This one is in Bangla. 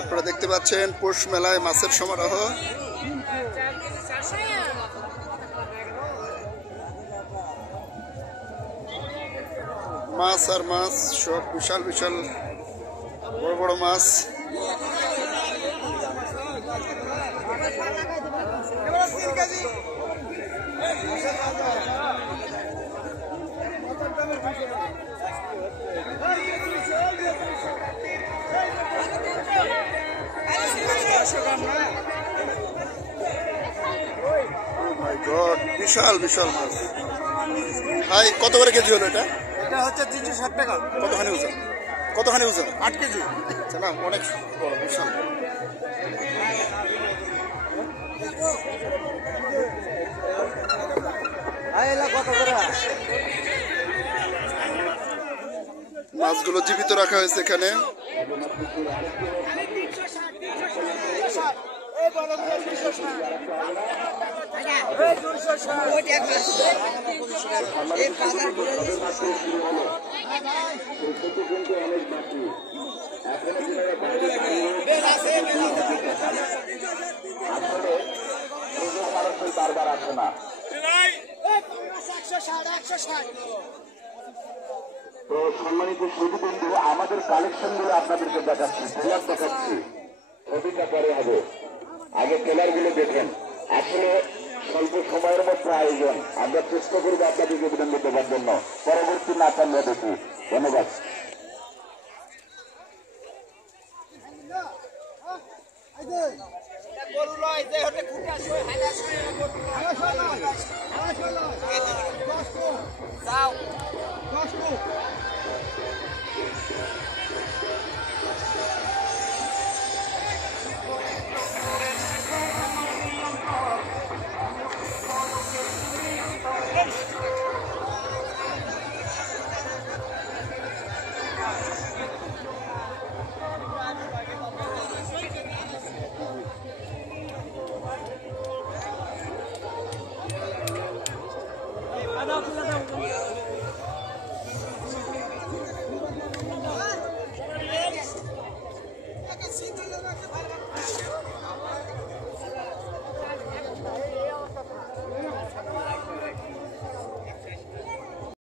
আপনারা দেখতে পাচ্ছেন পৌষ মেলায় মাছের সমারোহ। মাছ আর মাছ, সব বিশাল বিশাল বড় বড় মাছ। বিশাল বিশাল মাছ। ভাই কত করে কেজি হলো এটা? এটা হচ্ছে 360 টাকা। কতখানি ওজন? কতখানি ওজন? 8 কেজি। আচ্ছা, না অনেক বড়, বিশাল। মাছগুলো জীবিত রাখা হয়েছে এখানে। বারবার আসে না। তো সম্মানিত সুধীবৃন্দ, আমাদের কালেকশন গুলো আপনাদেরকে দেখাচ্ছি, ট্রেলার দেখাচ্ছি, ছবিটা পরে হবে, আগে ট্রেলার গুলো দেখেন। আসলে স্বল্প সময়ের মধ্যে আয়োজন, আমরা চেষ্টা করবো আপনাদেরকে বিনোদন দেওয়ার জন্য। পরবর্তী নাচ আমরা দেখি। ধন্যবাদ। যাও